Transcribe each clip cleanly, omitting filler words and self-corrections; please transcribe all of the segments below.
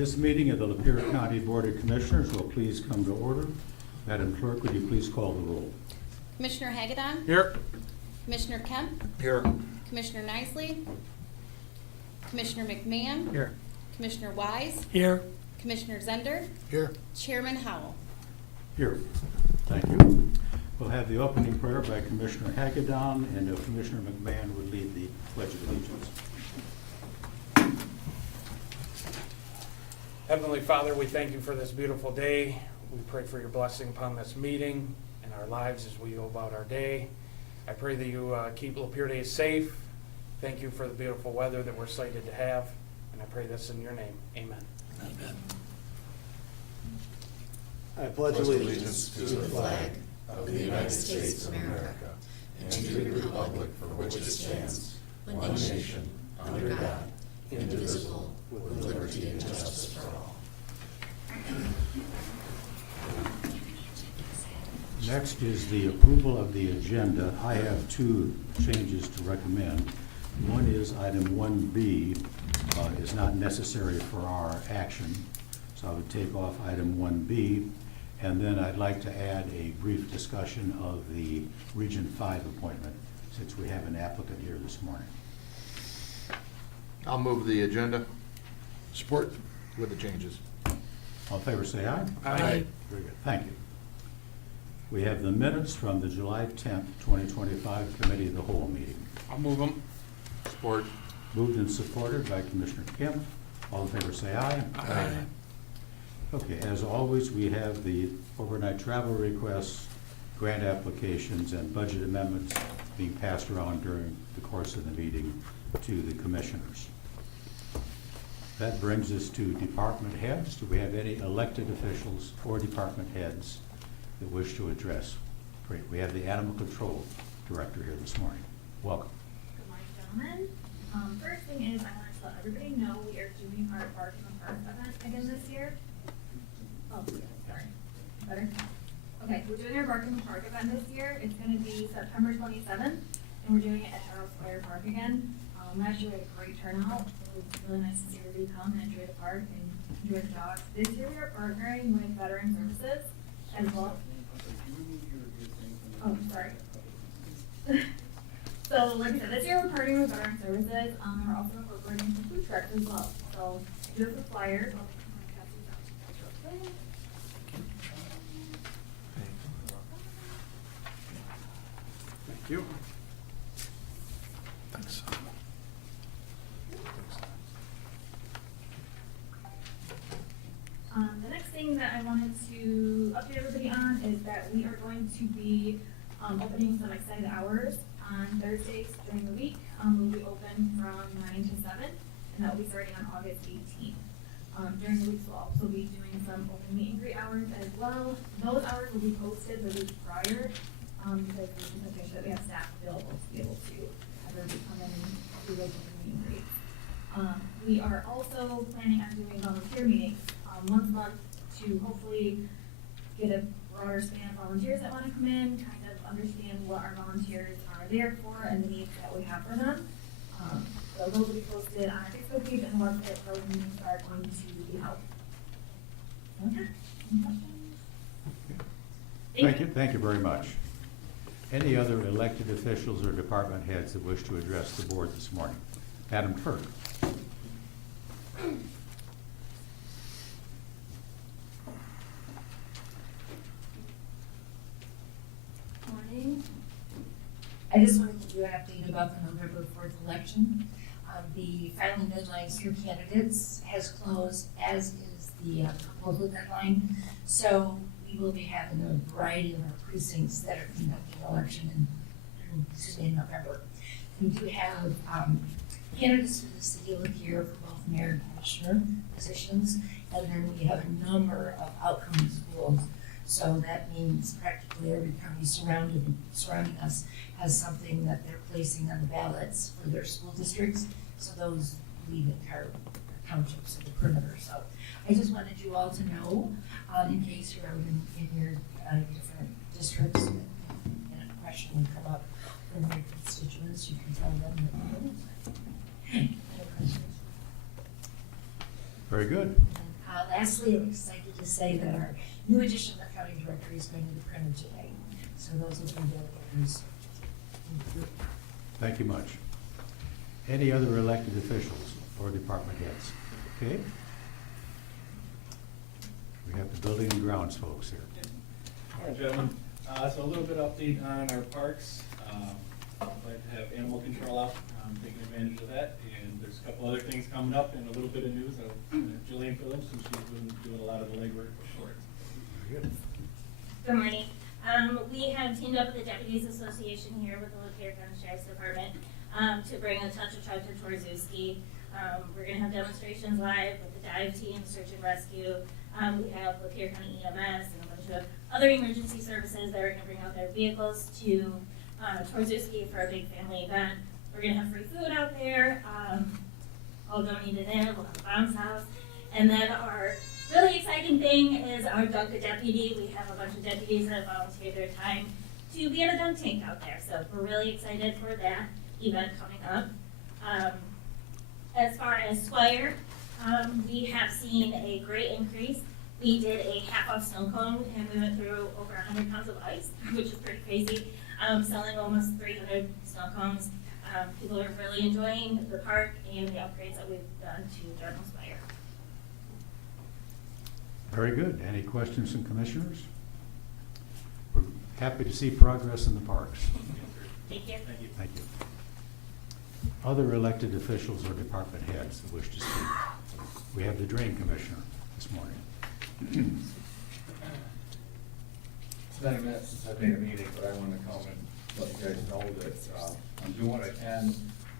This meeting of the Lapeer County Board of Commissioners will please come to order. Madam Clerk, would you please call the roll? Commissioner Hagedon? Here. Commissioner Kemp? Here. Commissioner Nicely? Commissioner McMahon? Here. Commissioner Wise? Here. Commissioner Zender? Here. Chairman Howell? Here. Thank you. We'll have the opening prayer by Commissioner Hagedon, and if Commissioner McMahon would lead the Pledge of Allegiance. Heavenly Father, we thank you for this beautiful day. We pray for your blessing upon this meeting and our lives as we go about our day. I pray that you keep Lapeer Day safe. Thank you for the beautiful weather that we're slated to have. And I pray this in your name. Amen. Amen. I pledge allegiance to the flag of the United States of America and to the republic for which it stands, one nation, under God, indivisible, with liberty and justice for all. Next is the approval of the agenda. I have two changes to recommend. One is item 1B is not necessary for our action, so I would take off item 1B. And then I'd like to add a brief discussion of the Region 5 appointment, since we have an applicant here this morning. I'll move the agenda. Support with the changes. All in favor, say aye. Aye. Very good, thank you. We have the minutes from the July 10th, 2025 Committee of the Whole meeting. I'll move them. Support. Moved and supported by Commissioner Kemp. All in favor, say aye. Aye. Okay, as always, we have the overnight travel requests, grant applications, and budget amendments being passed around during the course of the meeting to the commissioners. That brings us to department heads. Do we have any elected officials or department heads that wish to address? Great, we have the Animal Control Director here this morning. Welcome. Good morning, gentlemen. First thing is, I wanted to let everybody know we are doing our Bark in the Park event again this year. Oh, sorry. Better? Okay, we're doing our Bark in the Park event this year. It's gonna be September 27th, and we're doing it at Charles Square Park again. Last year we had a great turnout. It was really nice to see everybody come and enjoy the park and enjoy the dogs. This year we are partnering with Veteran Services as well. Oh, sorry. So, like I said, this year we're partnering with Veteran Services. We're also incorporating some food trucks as well. So, here's the flyers. I'll pass these out to you real quick. Thank you. Thanks. The next thing that I wanted to update everybody on is that we are going to be opening some extended hours on Thursdays during the week. We'll be open from 9 to 7, and that will be starting on August 18th. During the weeks, we'll also be doing some open meet and greet hours as well. Those hours will be posted the week prior, because we just make sure that we have staff available to be able to have everybody come in and do those open meet and greets. We are also planning on doing volunteer meetings once a month to hopefully get a broader span of volunteers that want to come in, kind of understand what our volunteers are there for and the needs that we have for them. So those will be posted on our Facebook page and the website. Those meetings are going to be held. Okay. Any questions? Thank you very much. Any other elected officials or department heads that wish to address the board this morning? Madam Clerk. Morning. I just wanted to do an update about the November 4th election. The filing deadline for candidates has closed, as is the proposal deadline. So we will be having a variety of our precincts that are conducting election in November. We do have candidates for the city of Lapeer for both mayor and commissioner positions, and then we have a number of outcome schools. So that means practically every county surrounding us has something that they're placing on the ballots for their school districts. So those leave entire townships at the perimeter. So I just wanted you all to know, in case you're out in your different districts and a question would come up from your constituents, you can tell them that. Very good. Lastly, I'm excited to say that our new addition to the county directory is going to be printed today. So those will be the news. Thank you much. Any other elected officials or department heads? Okay. We have the building and grounds folks here. All right, gentlemen. So a little bit update on our parks. I'd like to have animal control out, taking advantage of that. And there's a couple other things coming up and a little bit of news. I'll Jillian fill in since she's been doing a lot of the legwork before. Very good. Good morning. We have teamed up with the Deputies Association here with the Lapeer County Sheriff's Department to bring a touch of tribe to Torzuski. We're going to have demonstrations live with the dive team, search and rescue. We have Lapeer County EMS and a bunch of other emergency services that are going to bring out their vehicles to Torzuski for a big family event. We're going to have free food out there, all donated in. We'll have a bounce house. And then our really exciting thing is our dunk a deputy. We have a bunch of deputies that have volunteered their time to be in a dunk tank out there. So we're really excited for that event coming up. As far as Squire, we have seen a great increase. We did a half-off snow cone and we went through over 100 pounds of ice, which is pretty crazy. Selling almost 300 snow cones. People are really enjoying the park and the upgrades that we've done to Journal Squire. Very good. Any questions from commissioners? We're happy to see progress in the parks. Thank you. Thank you. Thank you. Other elected officials or department heads that wish to speak? We have the drain commissioner this morning. It's been a minute since I've made a meeting, but I want to come and let you guys know that I'm doing what I can.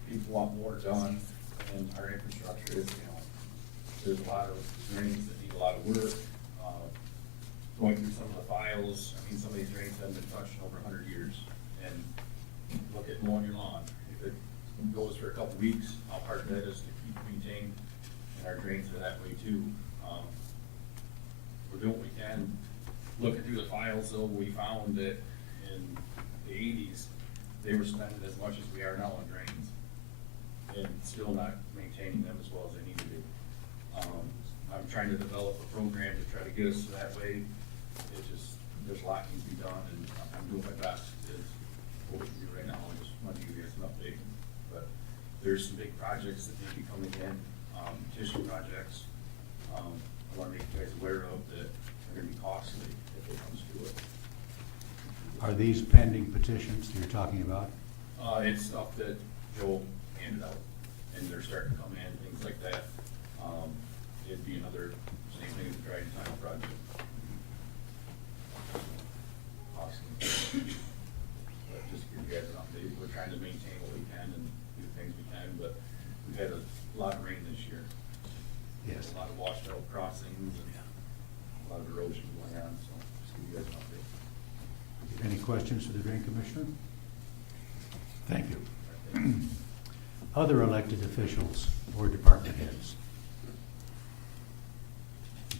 People want more done, and our infrastructure is, there's a lot of drains that need a lot of work. Going through some of the files, I mean, some of these drains haven't been touched in over 100 years. And look at mowing your lawn. If it goes for a couple weeks, how hard that is to keep maintained, and our drains are that way too. We're doing what we can. Looking through the files though, we found that in the 80s, they were spending as much as we are now on drains and still not maintaining them as well as they need to be. I'm trying to develop a program to try to get us to that way. It's just, there's a lot needs to be done and I'm doing my best is what we can do right now. I just wanted to give you guys an update. But there's some big projects that may be coming in, tissue projects. I want to make you guys aware of that are going to be costly if it comes to it. Are these pending petitions that you're talking about? It's stuff that Joel handed out, and they're starting to come in, things like that. It'd be another, same thing as the Dryden Tunnel project. Awesome. But just to give you guys an update, we're trying to maintain what we can and do the things we can, but we've had a lot of rain this year. Yes. A lot of washed out crossings and a lot of erosion going on, so just give you guys an update. Any questions for the drain commissioner? Thank you. Other elected officials or department heads?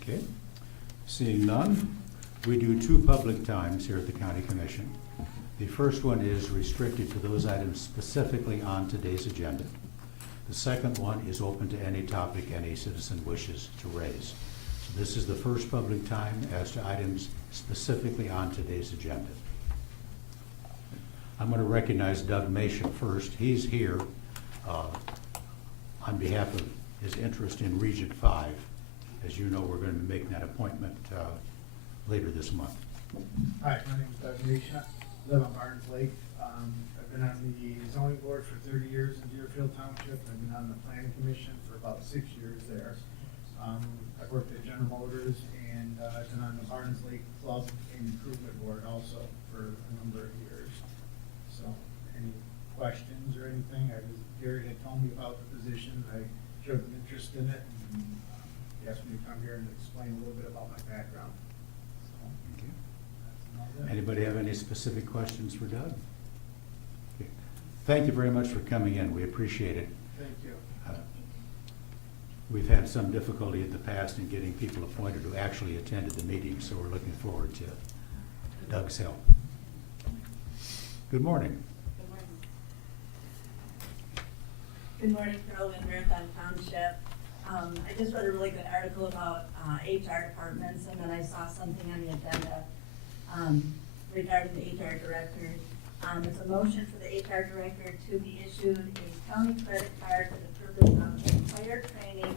Okay. Seeing none, we do two public times here at the County Commission. The first one is restricted to those items specifically on today's agenda. The second one is open to any topic any citizen wishes to raise. So this is the first public time as to items specifically on today's agenda. I'm going to recognize Doug Mason first. He's here on behalf of his interest in Region 5. As you know, we're going to be making that appointment later this month. Hi, my name is Doug Nisha, live on Barnes Lake. I've been on the zoning board for 30 years in Deerfield Township. I've been on the planning commission for about 6 years there. I've worked at General Motors and I've been on the Barnes Lake Club and Improvement Board also for a number of years. So, any questions or anything? Gary had told me about the position. I showed an interest in it. And, he asked me to come here and explain a little bit about my background. So, that's about it. Anybody have any specific questions for Doug? Okay. Thank you very much for coming in. We appreciate it. Thank you. We've had some difficulty in the past in getting people appointed who actually attended the meeting, so we're looking forward to Doug's help. Good morning. Good morning. Good morning, Carol and Marathon Township. I just read a really good article about HR departments, and then I saw something on the agenda regarding the HR director. It's a motion for the HR director to be issued a county credit card for the purpose of employer training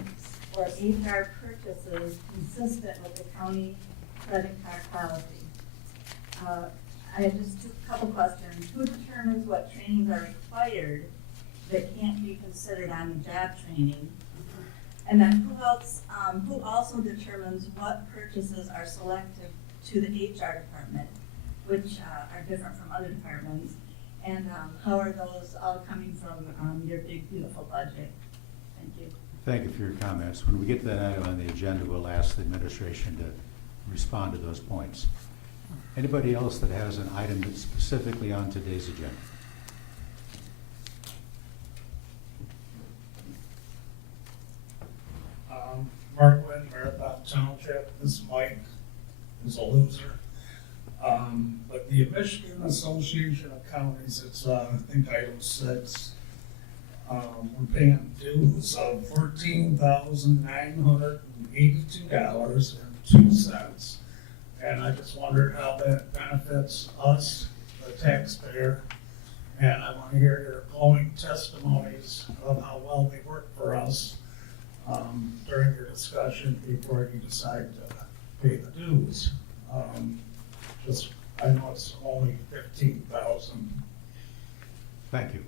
or HR purchases consistent with the county credit card policy. I have just a couple questions. Who determines what trainings are required that can't be considered on-the-job training? And then who also determines what purchases are selective to the HR department, which are different from other departments? And how are those all coming from your big, beautiful budget? Thank you. Thank you for your comments. When we get to that item on the agenda, we'll ask the administration to respond to those points. Anybody else that has an item that's specifically on today's agenda? Mark Wynn, Marathon Township, this Mike is a loser. But the Michigan Association of Counties, it's, I think item 6, we're paying dues of $14,982.02. And I just wondered how that benefits us, the taxpayer. And I want to hear your glowing testimonies of how well they work for us during your discussion before you decide to pay the dues. I know it's only 15,000. Thank you.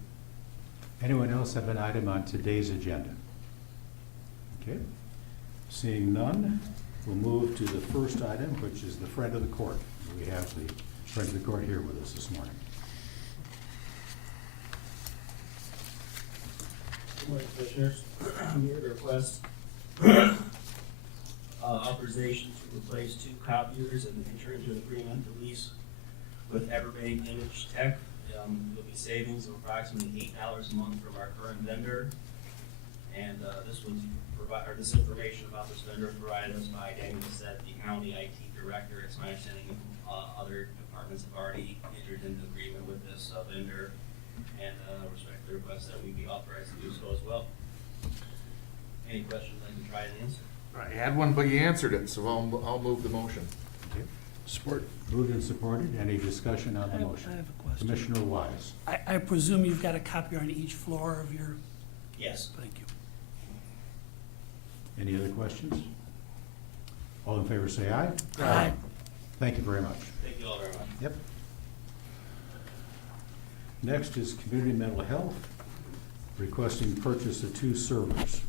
Anyone else have an item on today's agenda? Okay. Seeing none, we'll move to the first item, which is the friend of the court. We have the friend of the court here with us this morning. Good morning, Commissioners. I'm here to request authorization to replace 2 copiers and enter into an agreement to lease with Everbank Image Tech. There'll be savings of approximately $8 a month from our current vendor. And this information about this vendor provided us by Daniel Bissett, the county IT director. It's my understanding other departments have already entered into agreement with this vendor, and respectfully request that we be authorized to do so as well. Any questions I can try and answer? I had one, but you answered it, so I'll move the motion. Okay. Support. Moved and supported. Any discussion on the motion? I have a question. Commissioner Wise. I presume you've got a copier on each floor of your, Yes. thank you. Any other questions? All in favor say aye. Aye. Thank you very much. Thank you all very much. Yep. Next is Community Mental Health, requesting purchase of 2 servers.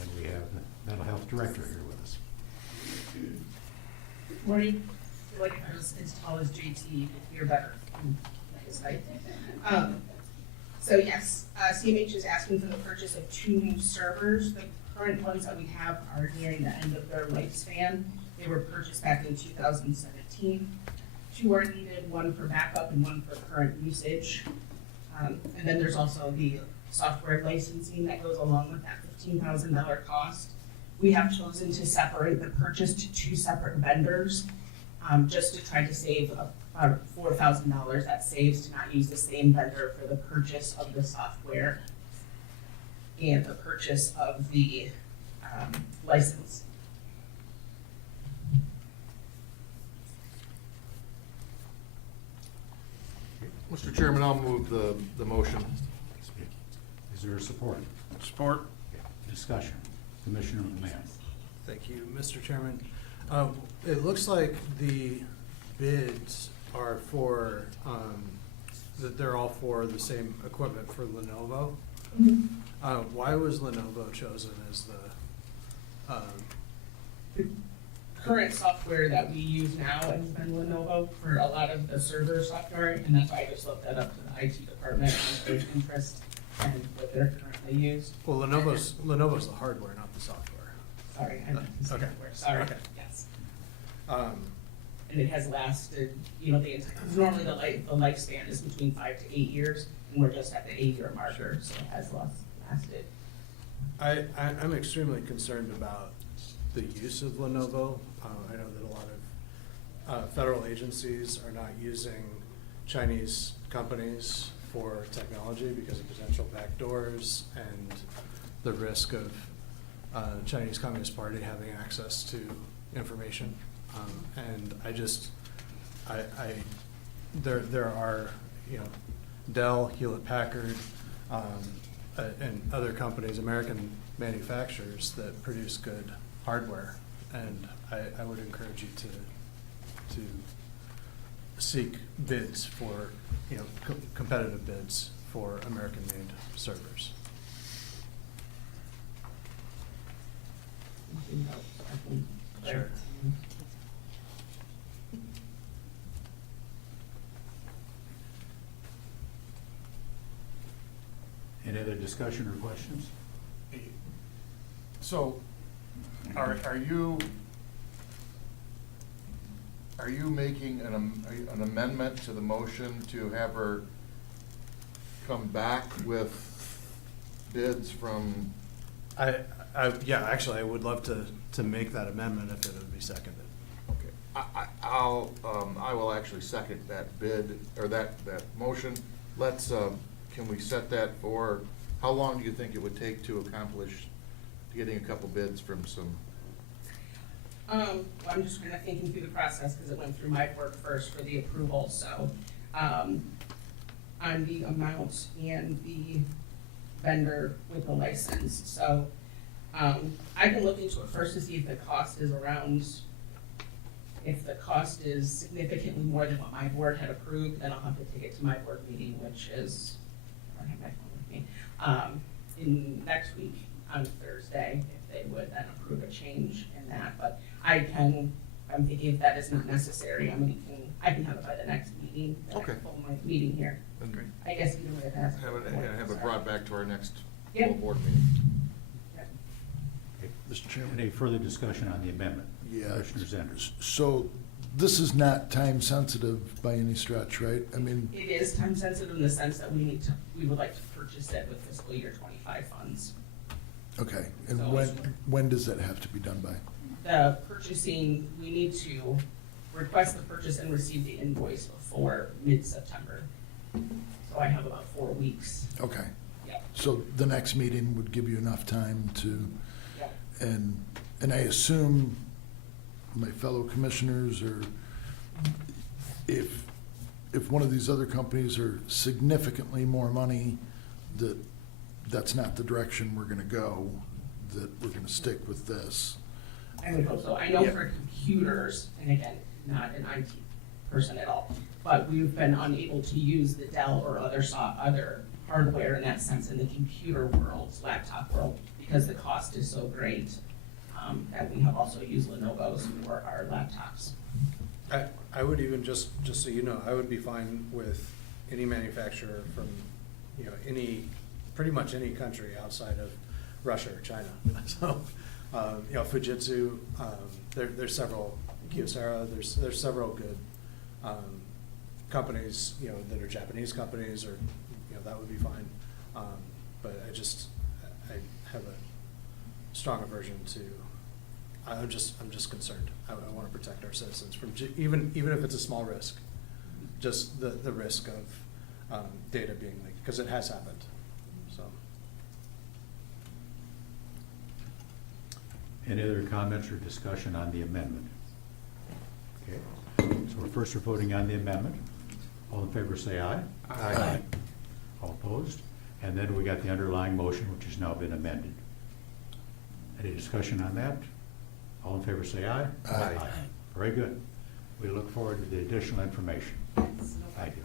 And we have the Mental Health Director here with us. Morning. I feel like if I was as tall as JT, you're better. His height. So yes, CMH is asking for the purchase of 2 new servers. The current ones that we have are nearing the end of their lifespan. They were purchased back in 2017. 2 are needed, 1 for backup and 1 for current usage. And then there's also the software licensing that goes along with that $15,000 cost. We have chosen to separate the purchase to 2 separate vendors, just to try to save about $4,000 that saves to not use the same vendor for the purchase of the software and the purchase of the license. Mr. Chairman, I'll move the motion. Is there support? Support. Okay. Discussion. Commissioner McMahon. Thank you, Mr. Chairman. It looks like the bids are for, that they're all for the same equipment for Lenovo. Why was Lenovo chosen as The current software that we use now has been Lenovo for a lot of the server software, and that's why I just looked that up to the IT department and their interest and what they're currently used. Well, Lenovo's the hardware, not the software. Sorry, I meant to say Okay. hardware, sorry, Okay. yes. And it has lasted, the entire, because normally the lifespan is between 5 to 8 years, and we're just at the 8-year marker, so it has lasted. I'm extremely concerned about the use of Lenovo. I know that a lot of federal agencies are not using Chinese companies for technology because of potential backdoors and the risk of Chinese Communist Party having access to information. And there are, Dell, Hewlett Packard, and other companies, American manufacturers that produce good hardware. And I would encourage you to seek bids for, competitive bids for American-made servers. Sure. Any other discussion or questions? So, are you making an amendment to the motion to have her come back with bids from? Yeah, actually, I would love to make that amendment if it would be seconded. Okay, I will actually second that bid, or that motion. Let's, can we set that for, how long do you think it would take to accomplish getting a couple bids from some? I'm just kind of thinking through the process, because it went through my board first for the approval, so, on the amount and the vendor with the license, so, I can look into it first to see if the cost is around, if the cost is significantly more than what my board had approved, then I'll have to take it to my board meeting, which is, I don't have my phone with me, in next week on Thursday, if they would then approve a change in that, but I'm thinking if that is not necessary, I can have it by the next meeting. Okay. My meeting here. Okay. I guess either way it has. Have it brought back to our next Yep. full board meeting. Yep. Okay. Mr. Chairman? Any further discussion on the amendment? Yeah. Commissioner Zender. So this is not time sensitive by any stretch, right? I mean, It is time sensitive in the sense that we would like to purchase it with fiscal year 25 funds. okay, and So- when does that have to be done by? The purchasing, we need to request the purchase and receive the invoice before mid-September. So I have about 4 weeks. Okay. Yep. So the next meeting would give you enough time to, Yep. and I assume my fellow commissioners are, if one of these other companies are significantly more money, that's not the direction we're gonna go, that we're gonna stick with this. I would hope so. I know Yeah. for computers, and again, not an IT person at all, but we've been unable to use the Dell or other hardware in that sense in the computer world, laptop world, because the cost is so great. And we have also used Lenovo's for our laptops. I would even, just so you know, I would be fine with any manufacturer from, pretty much any country outside of Russia or China. So, Fujitsu, there's several, Kyocera, there's several good companies, that are Japanese companies, or, that would be fine. But I have a strong aversion to, I'm just concerned. I want to protect our citizens from, even if it's a small risk, just the risk of data being leaked, because it has happened, so. Any other comments or discussion on the amendment? Okay, so we're voting on the amendment. All in favor say aye. Aye. All opposed? And then we got the underlying motion, which has now been amended. Any discussion on that? All in favor say aye. Aye. Very good. We look forward to the additional information. Thank you.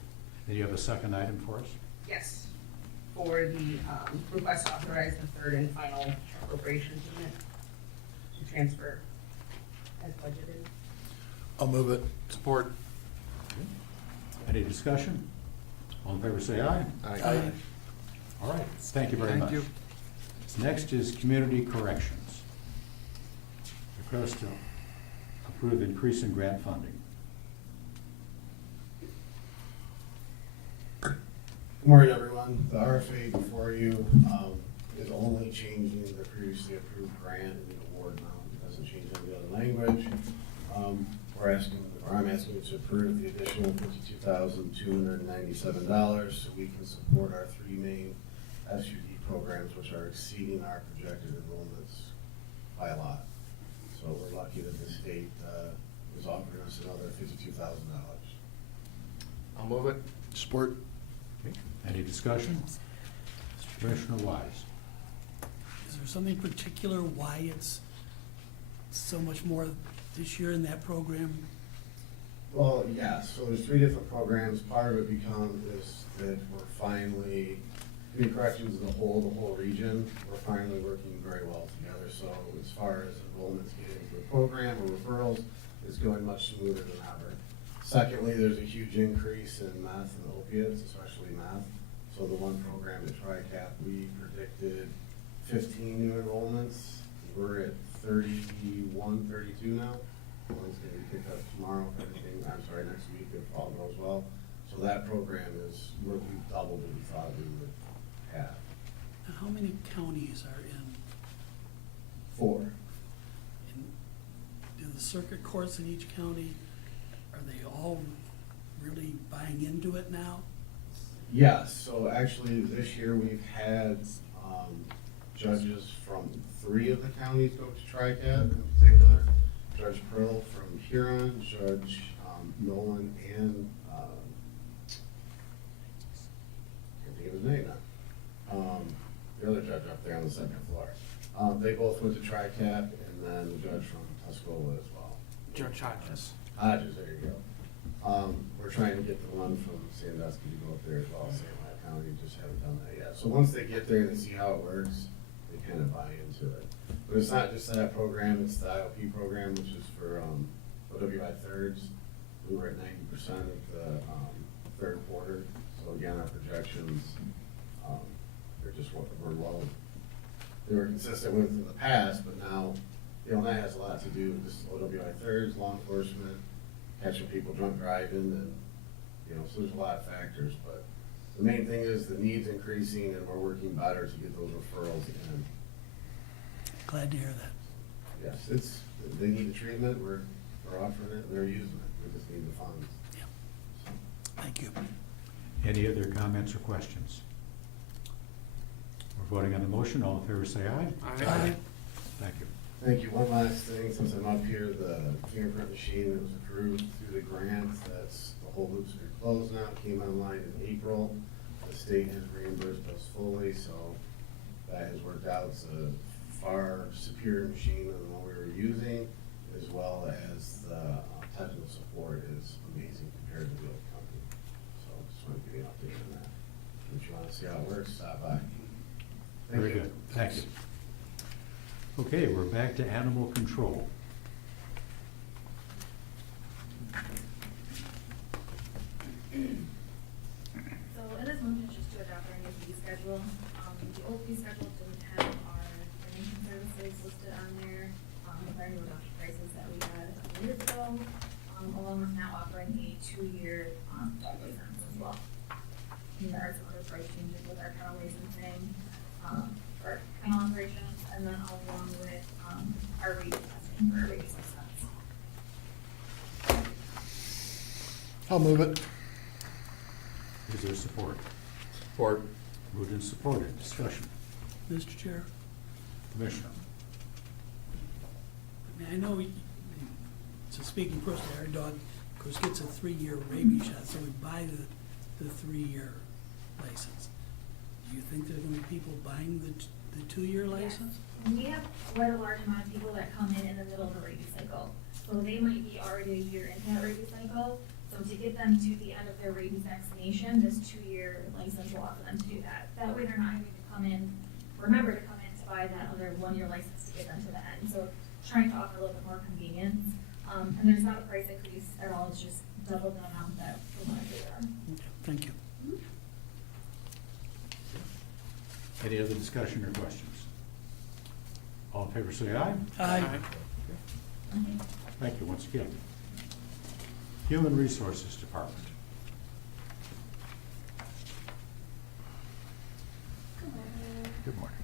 Then you have a second item for us? Yes, for the request to authorize the third and final appropriations unit to transfer as budgeted. I'll move it. Support. Any discussion? All in favor say aye. Aye. All right, thank you very much. Thank you. Next is community corrections. Request to approve increase in grant funding. Good morning, everyone. The RFA before you is only changing the previously approved grant and the award amount. It doesn't change any of the other language. I'm asking to approve the additional $52,297 so we can support our 3 main SUD programs, which are exceeding our projected enrollments by a lot. So we're lucky that the state is offering us another $52,000. I'll move it. Support. Okay. Any discussion? Commissioner Wise? Is there something particular why it's so much more this year in that program? Well, yes, so there's 3 different programs. Part of it is that we're finally, community corrections as a whole region, we're finally working very well together. So as far as enrollments getting into the program or referrals, it's going much smoother than ever. Secondly, there's a huge increase in meth and opiates, especially meth. So the one program at TRICAP, we predicted 15 new enrollments. We're at 31, 32 now. One's gonna be picked up tomorrow, if everything, next week if all goes well. So that program is, we've doubled what we thought we would have. Now, how many counties are in? 4. And do the circuit courts in each county, are they all really buying into it now? Yes, so actually this year we've had judges from 3 of the counties go to TRICAT in particular. Judge Pearl from Huron, Judge Nolan, and can't think of his name now. The other judge up there on the 2nd floor. They both went to TRICAT, and then the judge from Tuscola as well. Judge Hodges. Hodges, there you go. We're trying to get the one from Sandusky to go up there as well, St. Louis County, just haven't done that yet. So once they get there and they see how it works, they kind of buy into it. But it's not just that program, it's the IOP program, which is for OWI thirds. We were at 90% of the 3rd quarter. So again, our projections, they're just what we're well, they were consistent with in the past, but now, that has a lot to do with this OWI thirds, law enforcement, catching people drunk driving, and, so there's a lot of factors, but the main thing is the need's increasing and we're working better to get those referrals in. Glad to hear that. Yes, they need the treatment, we're offering it, they're using it, we just need the funds. Thank you. Any other comments or questions? We're voting on the motion. All in favor say aye. Aye. Thank you. Thank you. One last thing, since I'm up here, the fingerprint machine that was approved through the grant, the whole loop's been closed now, it came online in April. The state has reimbursed us fully, so that has worked out. It's a far superior machine than the one we were using, as well as the technical support is amazing compared to the old company. So just want to give you an update on that. If you want to see how it works, stop by. Very good. Thank you. Okay, we're back to animal control. So in this motion, just to adopt our new fee schedule. The old fee schedule didn't have our donation services listed on there, with our new adoption prices that we had a couple years ago, along with now offering a 2-year dog license as well. And there are some other price changes with our kennel licensing, for kennel operations, and then along with our rabies testing for our rabies license. I'll move it. Is there support? Support. Moved and supported. Discussion. Mr. Chair, Commissioner. I know, so speaking personally, our dog, of course, gets a 3-year rabies shot, so we buy the 3-year license. Do you think there's gonna be people buying the 2-year license? We have quite a large amount of people that come in the middle of the rabies cycle. So they might be already a year into that rabies cycle. So to get them to the end of their rabies vaccination, this 2-year license will offer them to do that. That way they're not having to come in, remember to come in to buy that other 1-year license to get them to the end. So trying to offer a little bit more convenience. And there's not a price increase at all, it's just double the amount that we want to do there. Okay, thank you. Any other discussion or questions? All in favor say aye. Aye. Thank you once again. Human Resources Department. Good morning.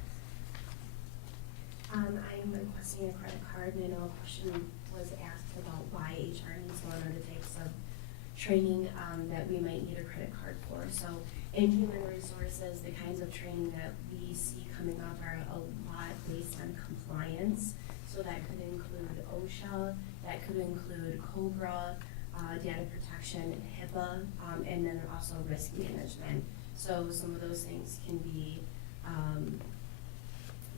I'm requesting a credit card, and I know a question was asked about why HR needs one or to take some training that we might need a credit card for. So In human resources, the kinds of training that we see coming up are a lot based on compliance. So that could include OSHA, that could include COBRA, data protection, HIPAA, and then also risk management. So some of those things can be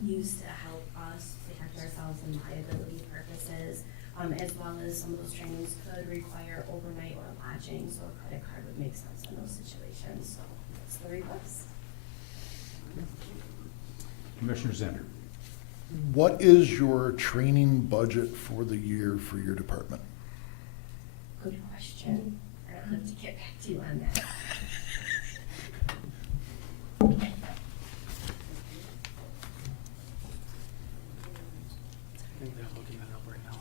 used to help us protect ourselves in liability purposes, as well as some of those trainings could require overnight or lodging, so a credit card would make sense in those situations. So that's the request. Commissioner Zender. What is your training budget for the year for your department? Good question. I'll have to get back to you on that. I think they're looking it up right now.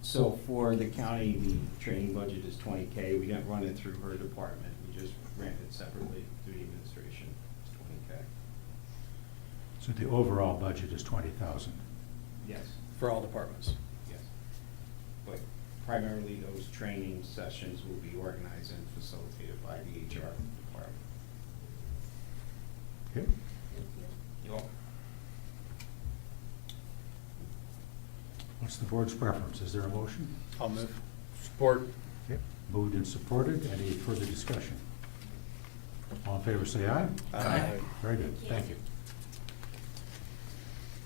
So for the county, the training budget is $20K. We didn't run it through her department. We just ran it separately through the administration. It's $20K. So the overall budget is 20,000. Yes. For all departments? Yes. But primarily those training sessions will be organized and facilitated by the HR department. Okay. You're welcome. What's the board's preference? Is there a motion? I'll move. Support. Okay. Moved and supported. Any further discussion? All in favor, say aye. Aye. Very good. Thank you.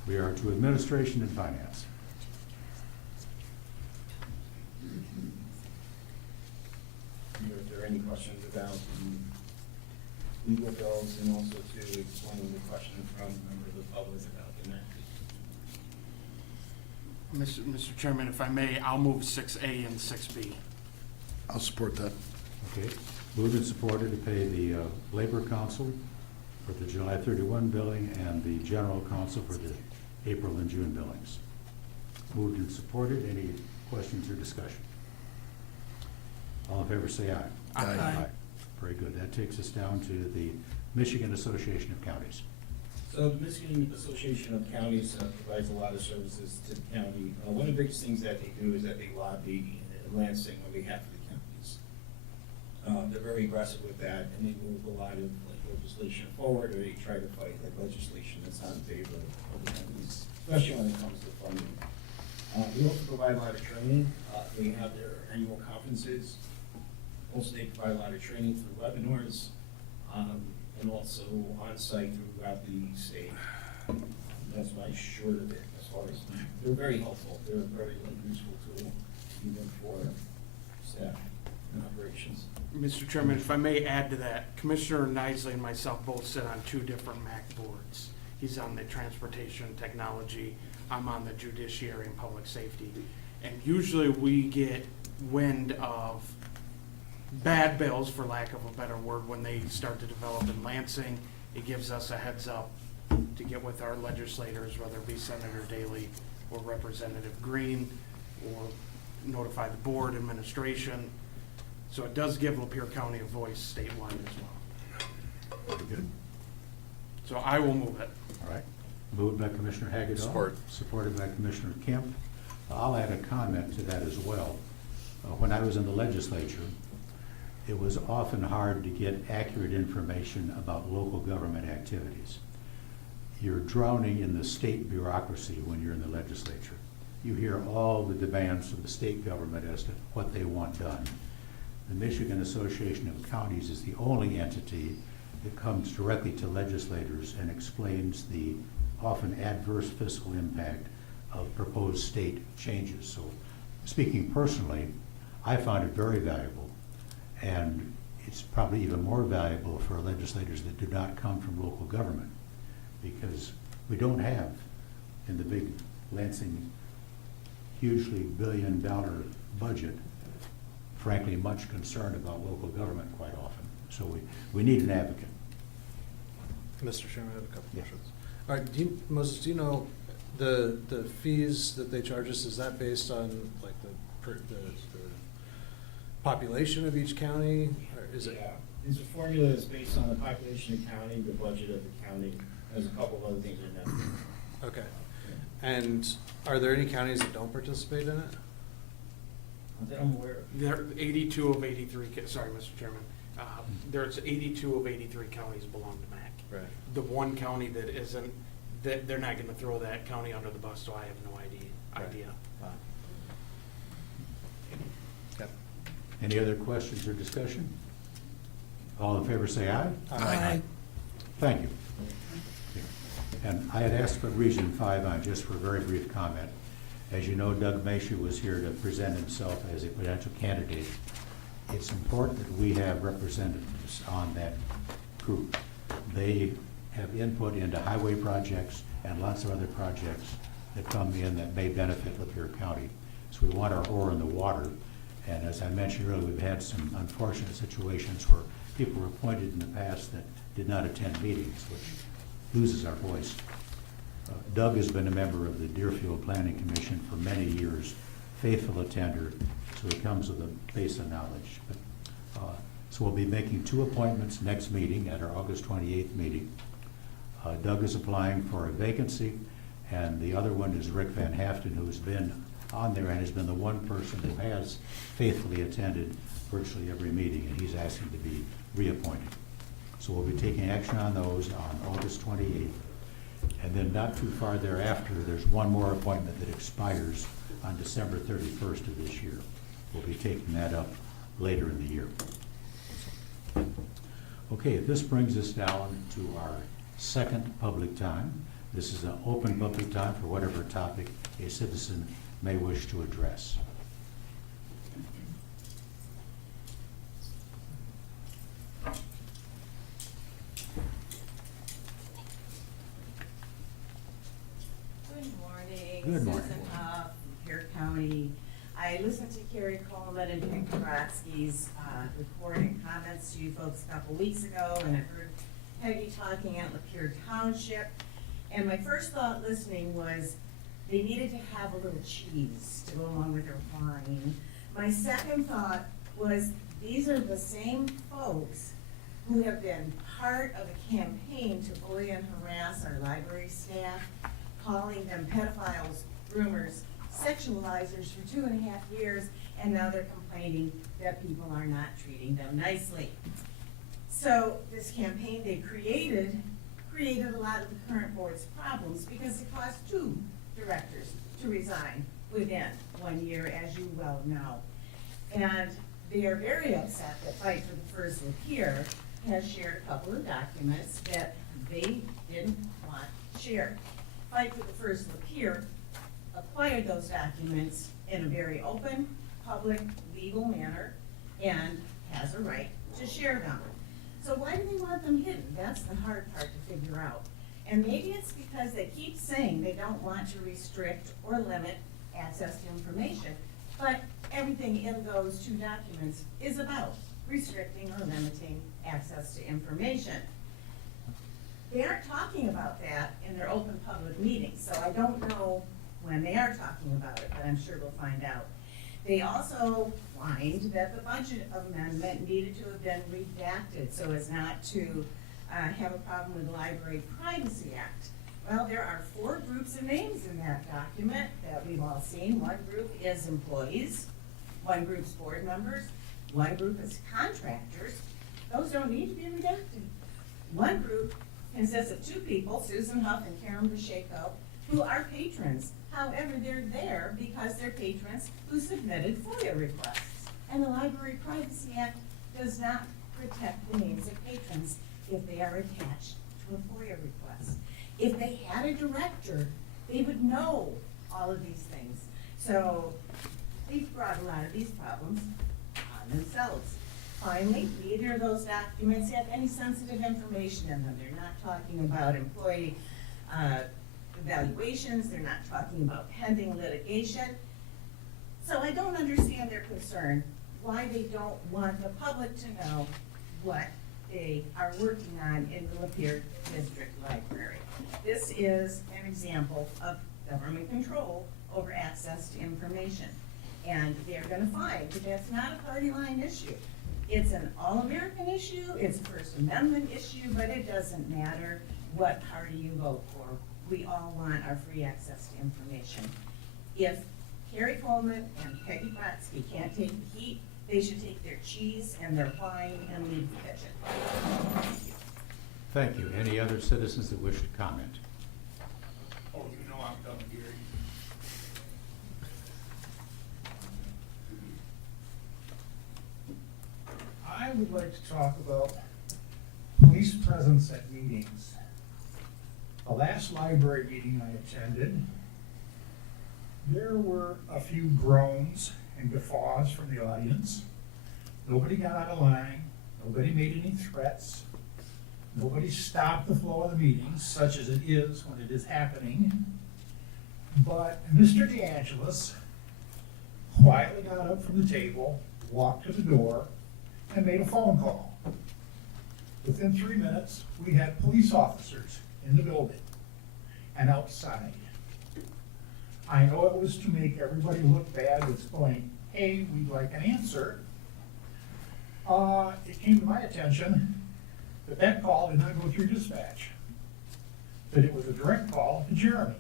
We are to administration and finance. If there are any questions about the legal bills, and also to explain the question from members of the public about the next. Mr. Chairman, if I may, I'll move 6A and 6B. I'll support that. Okay. Moved and supported to pay the Labor Council for the July 31 billing and the General Council for the April and June billings. Moved and supported. Any questions or discussion? All in favor say aye. Aye. Very good. That takes us down to the Michigan Association of Counties. So the Michigan Association of Counties provides a lot of services to the county. One of the biggest things that they do is that they lobby in Lansing on behalf of the counties. They're very aggressive with that, and they move a lot of legislation forward, or they try to fight legislation that's not in favor of the counties, especially when it comes to funding. They also provide a lot of training. They have their annual conferences. Also, they provide a lot of training through webinars, and also on-site throughout the state. That's my short of it as far as, they're very helpful. They're a very useful tool, even for staff and operations. Mr. Chairman, if I may add to that, Commissioner Nisley and myself both sit on two different MAC boards. He's on the Transportation and Technology, I'm on the Judiciary and Public Safety. And usually we get wind of bad bills, for lack of a better word, when they start to develop in Lansing. It gives us a heads up to get with our legislators, whether it be Senator Daley or Representative Green, or notify the board administration. So it does give Lapeer County a voice statewide as well. Very good. So I will move it. All right. Moved by Commissioner Hagedorn. Support. Supported by Commissioner Kemp. I'll add a comment to that as well. When I was in the legislature, it was often hard to get accurate information about local government activities. You're drowning in the state bureaucracy when you're in the legislature. You hear all the demands from the state government as to what they want done. The Michigan Association of Counties is the only entity that comes directly to legislators and explains the often adverse fiscal impact of proposed state changes. So, speaking personally, I found it very valuable, and it's probably even more valuable for legislators that do not come from local government, because we don't have, in the big Lansing, hugely billion-dollar budget, frankly, much concern about local government quite often. So we need an advocate. Mr. Chairman, I have a couple Yeah. questions. All right, Moses, do you know the fees that they charge us, is that based on like the population of each county? Or is it? Yeah, there's a formula that's based on the population of the county, the budget of the county. There's a couple of other things in there. Okay. And are there any counties that don't participate in it? That I'm aware of. There, 82 of 83, sorry, Mr. Chairman, there's 82 of 83 counties belong to MAC. Right. The one county that isn't, that they're not gonna throw that county under the bus, so I have no idea. Any other questions or discussion? All in favor say aye. Aye. Thank you. And I had asked for Region 5 on just for a very brief comment. As you know, Doug Masher was here to present himself as a potential candidate. It's important that we have representatives on that group. They have input into highway projects and lots of other projects that come in that may benefit Lapeer County. So we want our oar in the water. And as I mentioned earlier, we've had some unfortunate situations where people were appointed in the past that did not attend meetings, which loses our voice. Doug has been a member of the Deerfield Planning Commission for many years, faithful attender, so he comes with a base of knowledge. So we'll be making 2 appointments next meeting at our August 28th meeting. Doug is applying for a vacancy, and the other one is Rick Van Haften, who's been on there and has been the one person who has faithfully attended virtually every meeting, and he's asking to be reappointed. So we'll be taking action on those on August 28th. And then not too far thereafter, there's one more appointment that expires on December 31st of this year. We'll be taking that up later in the year. Okay, this brings us down to our second public time. This is an open public time for whatever topic a citizen may wish to address. Good morning. Good morning. Susan Huff, Lapeer County. I listened to Carrie Coleman and Jim Karatsky's report and comments to you folks a couple weeks ago, and I heard Peggy talking at Lapeer Township. And my first thought listening was they needed to have a little cheese to go along with their wine. My second thought was these are the same folks who have been part of a campaign to bully and harass our library staff, calling them pedophiles, groomers, sexualizers for 2.5 years, and now they're complaining that people are not treating them nicely. So this campaign they created a lot of the current board's problems because it caused 2 directors to resign within 1 year, as you well know. And they are very upset that Fight for the First Lapeer has shared a couple of documents that they didn't want shared. Fight for the First Lapeer acquired those documents in a very open, public, legal manner and has a right to share them. So why do they want them hidden? That's the hard part to figure out. And maybe it's because they keep saying they don't want to restrict or limit access to information, but everything in those 2 documents is about restricting or limiting access to information. They aren't talking about that in their open public meetings, so I don't know when they are talking about it, but I'm sure we'll find out. They also find that the budget amendment needed to have been redacted so as not to have a problem with the Library Privacy Act. Well, there are 4 groups of names in that document that we've all seen. One group is employees, one group's board members, one group is contractors. Those don't need to be redacted. One group consists of 2 people, Susan Huff and Karen Pacheco, who are patrons. However, they're there because they're patrons who submitted FOIA requests. And the Library Privacy Act does not protect the names of patrons if they are attached to a FOIA request. If they had a director, they would know all of these things. So they've brought a lot of these problems on themselves. Finally, neither of those documents have any sensitive information in them. They're not talking about employee evaluations, they're not talking about pending litigation. So I don't understand their concern, why they don't want the public to know what they are working on in the Lapeer District Library. This is an example of government control over access to information. And they're gonna find that that's not a party line issue. It's an all-American issue, it's a First Amendment issue, but it doesn't matter what party you vote for. We all want our free access to information. If Carrie Coleman and Peggy Brodsky can't take the heat, they should take their cheese and their wine and leave the kitchen. Thank you. Any other citizens that wish to comment? Oh, you know I'm coming, Gary. I would like to talk about police presence at meetings. The last library meeting I attended, there were a few groans and guffaws from the audience. Nobody got out of line, nobody made any threats, nobody stopped the flow of the meeting, such as it is when it is happening. But Mr. DeAngelis quietly got up from the table, walked to the door, and made a phone call. Within 3 minutes, we had police officers in the building and outside. I know it was to make everybody look bad with going, hey, we'd like an answer. It came to my attention that that call did not go through dispatch, that it was a direct call to Jeremy.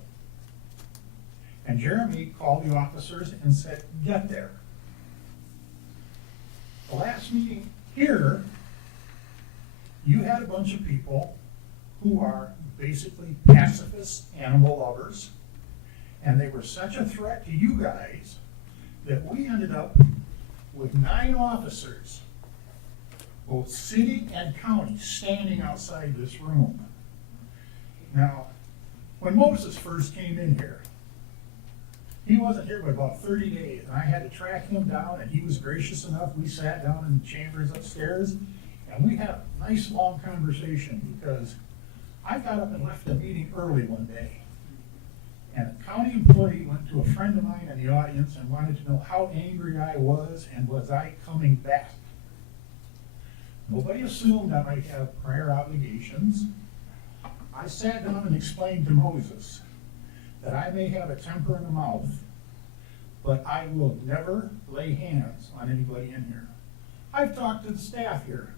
And Jeremy called the officers and said, get there. The last meeting here, you had a bunch of people who are basically pacifist animal lovers, and they were such a threat to you guys that we ended up with 9 officers, both city and county, standing outside this room. Now, when Moses first came in here, he wasn't here but about 30 days, and I had to track him down, and he was gracious enough. We sat down in the chambers upstairs, and we had a nice long conversation, because I got up and left the meeting early one day, and a county employee went to a friend of mine in the audience and wanted to know how angry I was and was I coming back. Nobody assumed I might have prior obligations. I sat down and explained to Moses that I may have a temper in the mouth, but I will never lay hands on anybody in here. I've talked to the staff here.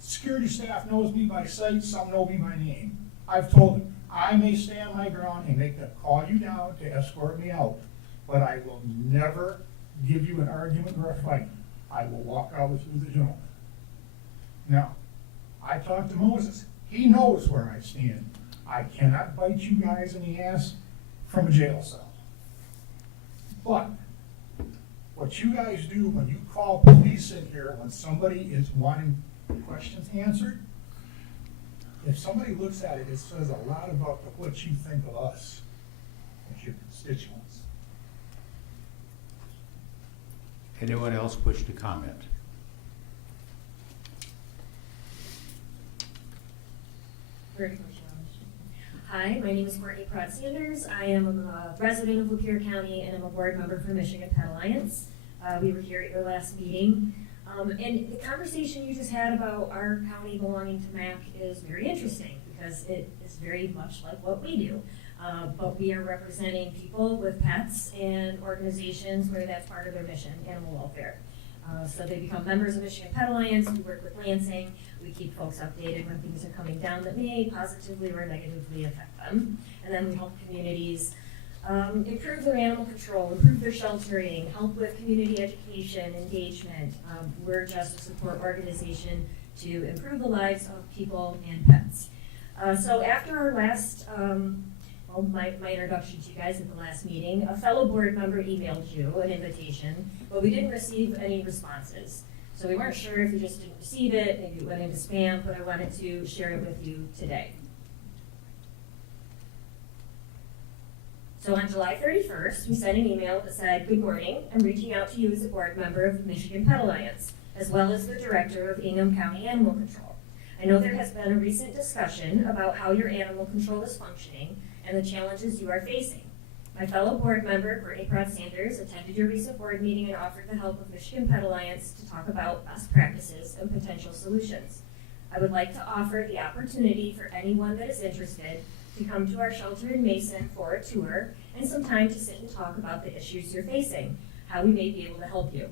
Security staff knows me by sight, some know me by name. I've told them, I may stand my ground and make them call you down to escort me out, but I will never give you an argument or a fight. I will walk out with you as a gentleman. Now, I talked to Moses. He knows where I stand. I cannot bite you guys in the ass from a jail cell. But what you guys do when you call police in here when somebody is wanting questions answered, if somebody looks at it, it says a lot about what you think of us as your constituents. Anyone else wish to comment? Hi, my name is Courtney Pratt-Sanders. I am a resident of Lapeer County and I'm a board member for Michigan Pet Alliance. We were here at your last meeting. And the conversation you just had about our county belonging to MAC is very interesting because it is very much like what we do. But we are representing people with pets and organizations where that's part of their mission, animal welfare. So they become members of Michigan Pet Alliance. We work with Lansing. We keep folks updated when things are coming down that may positively or negatively affect them. And then we help communities improve their animal control, improve their sheltering, help with community education, engagement. We're just a support organization to improve the lives of people and pets. So after our last, my introduction to you guys at the last meeting, a fellow board member emailed you an invitation, but we didn't receive any responses. So we weren't sure if you just didn't receive it, maybe it went into spam, but I wanted to share it with you today. So on July 31st, we sent an email that said, "Good morning, I'm reaching out to you as a board member of the Michigan Pet Alliance, as well as the director of Ingham County Animal Control. I know there has been a recent discussion about how your animal control is functioning and the challenges you are facing. My fellow board member, Courtney Pratt-Sanders, attended your recent board meeting and offered the help of Michigan Pet Alliance to talk about best practices and potential solutions. I would like to offer the opportunity for anyone that is interested to come to our shelter in Mason for a tour and some time to sit and talk about the issues you're facing, how we may be able to help you.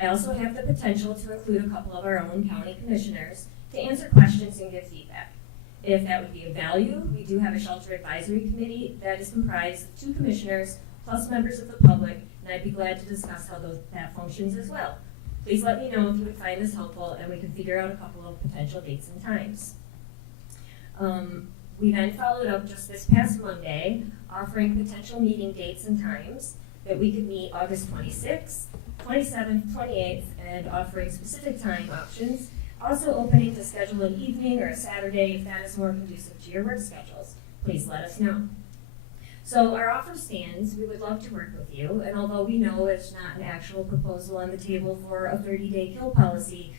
I also have the potential to include a couple of our own county commissioners to answer questions and give feedback. If that would be of value, we do have a shelter advisory committee that is comprised of 2 commissioners plus members of the public, and I'd be glad to discuss how that functions as well. Please let me know if you would find this helpful, and we can figure out a couple of potential dates and times. We then followed up just this past Monday, offering potential meeting dates and times that we could meet August 26th, 27th, 28th, and offering specific time options. Also opening to schedule an evening or a Saturday if that is more conducive to your work schedules. Please let us know. So our offer stands. We would love to work with you, and although we know it's not an actual proposal on the table for a 30-day kill policy,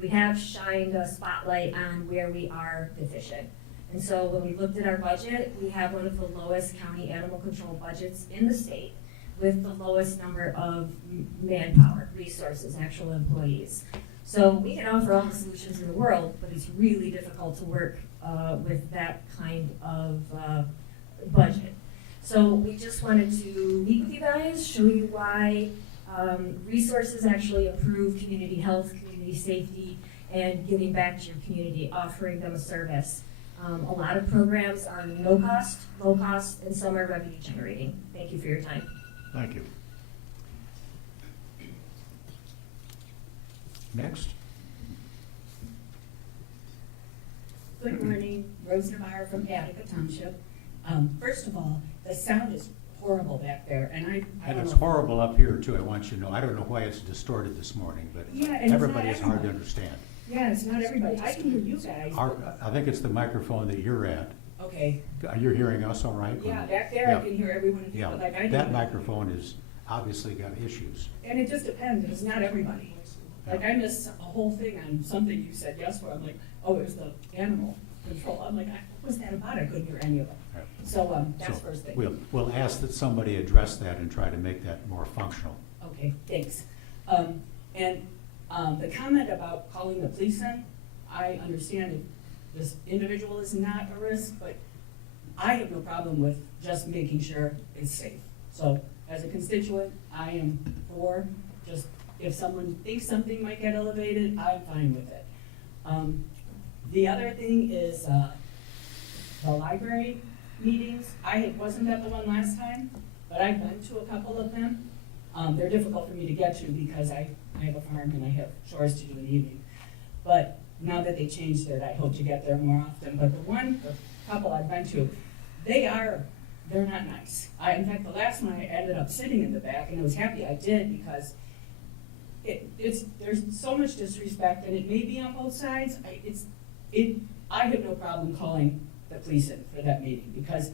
we have shined a spotlight on where we are deficient. And so when we looked at our budget, we have one of the lowest county animal control budgets in the state, with the lowest number of manpower, resources, actual employees. So we can offer all the solutions in the world, but it's really difficult to work with that kind of budget. So we just wanted to meet with you guys, show you why resources actually improve community health, community safety, and giving back to your community, offering them a service. A lot of programs are no cost, low cost, and some are revenue generating. Thank you for your time. Thank you. Next. Good morning, Rose Navarre from Attica Township. First of all, the sound is horrible back there, and I And don't it's know. horrible up here too, I want you to know. I don't know why it's distorted this morning, but Yeah, and it's not everybody is hard to everybody. understand. Yeah, it's not everybody. I can hear you guys. I think it's the microphone that you're at. Okay. You're hearing us all right? Yeah, back there I can hear everyone, Yeah, like I do. that microphone is obviously got issues. And it just depends, it's not everybody. Like I missed a whole thing on something you said yes for. I'm like, oh, it was the animal control. I'm like, what was that about? I couldn't hear any of it. So that's So first thing. We'll ask that somebody address that and try to make that more functional. Okay, thanks. And the comment about calling the police in, I understand if this individual is not a risk, but I have no problem with just making sure it's safe. So as a constituent, I am for just, if someone thinks something might get elevated, I'm fine with it. The other thing is the library meetings. I wasn't at the one last time, but I've been to a couple of them. They're difficult for me to get to because I have a farm and I have chores to do in the evening. But now that they changed it, I hope to get there more often. But the couple I've been to, they're not nice. In fact, the last one I ended up sitting in the back, and I was happy I did because there's so much disrespect, and it may be on both sides. I have no problem calling the police in for that meeting because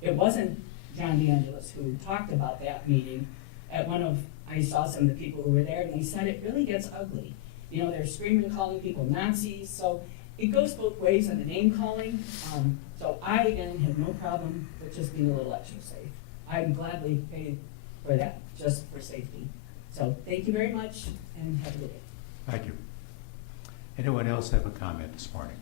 it wasn't John DeAngelis who talked about that meeting. I saw some of the people who were there, and they said it really gets ugly. You know, they're screaming, calling people Nazis. So it goes both ways on the name calling. So I, again, have no problem with just being a little extra safe. I'm gladly paid for that, just for safety. So thank you very much, and have a good day. Thank you. Anyone else have a comment this morning?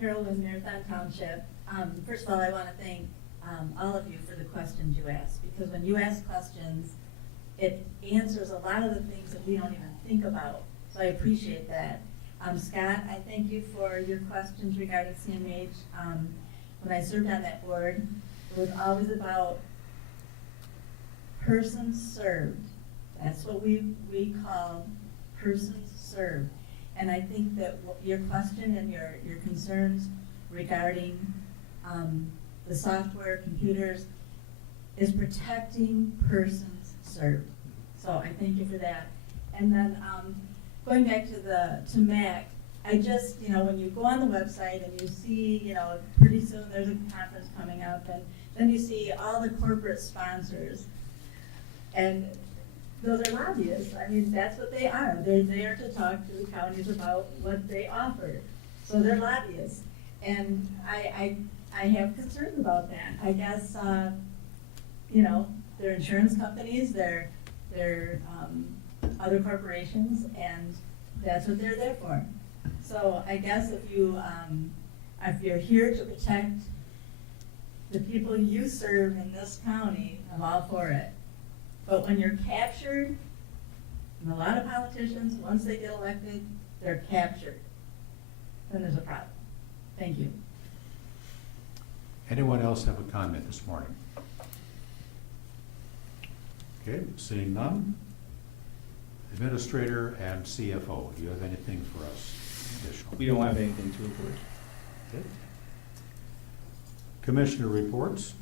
Carol with Marathon Township. First of all, I want to thank all of you for the questions you asked, because when you ask questions, it answers a lot of the things that we don't even think about. So I appreciate that. Scott, I thank you for your questions regarding CMH. When I served on that board, it was always about persons served. That's what we call persons served. And I think that your question and your concerns regarding the software, computers, is protecting persons served. So I thank you for that. And then going back to MAC, I just, when you go on the website and you see, pretty soon there's a conference coming up, and then you see all the corporate sponsors. And those are lobbyists. I mean, that's what they are. They're there to talk to the counties about what they offer. So they're lobbyists. And I have concerns about that. I guess, they're insurance companies, they're other corporations, and that's what they're there for. So I guess if you're here to protect the people you serve in this county, I'm all for it. But when you're captured, And a lot of politicians, once they get elected, they're captured. Then there's a problem. Thank you. Anyone else have a comment this morning? Okay, seeing none. Administrator and CFO, do you have anything for us additional? We don't have anything to report. Okay. Commissioner reports.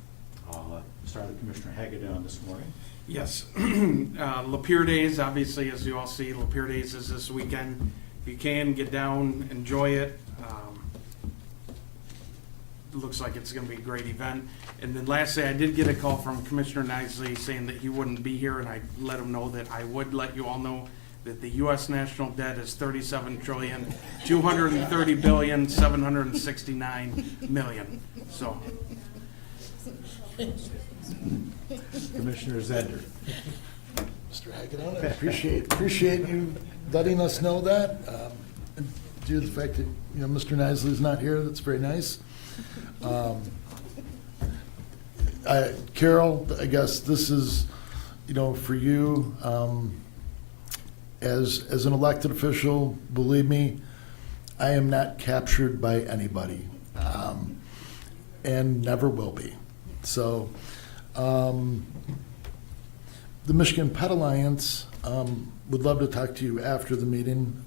I'll start with Commissioner Hagedorn this morning. Yes, Lapeer Days, obviously, as you all see, Lapeer Days is this weekend. If you can, get down, enjoy it. Looks like it's gonna be a great event. And then lastly, I did get a call from Commissioner Nisley saying that he wouldn't be here, and I let him know that I would let you all know that the U.S. national debt is $37,230,769,000,000. So. Commissioner Zender. Mr. Hagedorn, I appreciate you letting us know that. Due to the fact that, Mr. Nisley's not here, that's very nice. Carol, I guess this is, for you, as an elected official, believe me, I am not captured by anybody, and never will be. So, the Michigan Pet Alliance would love to talk to you after the meeting.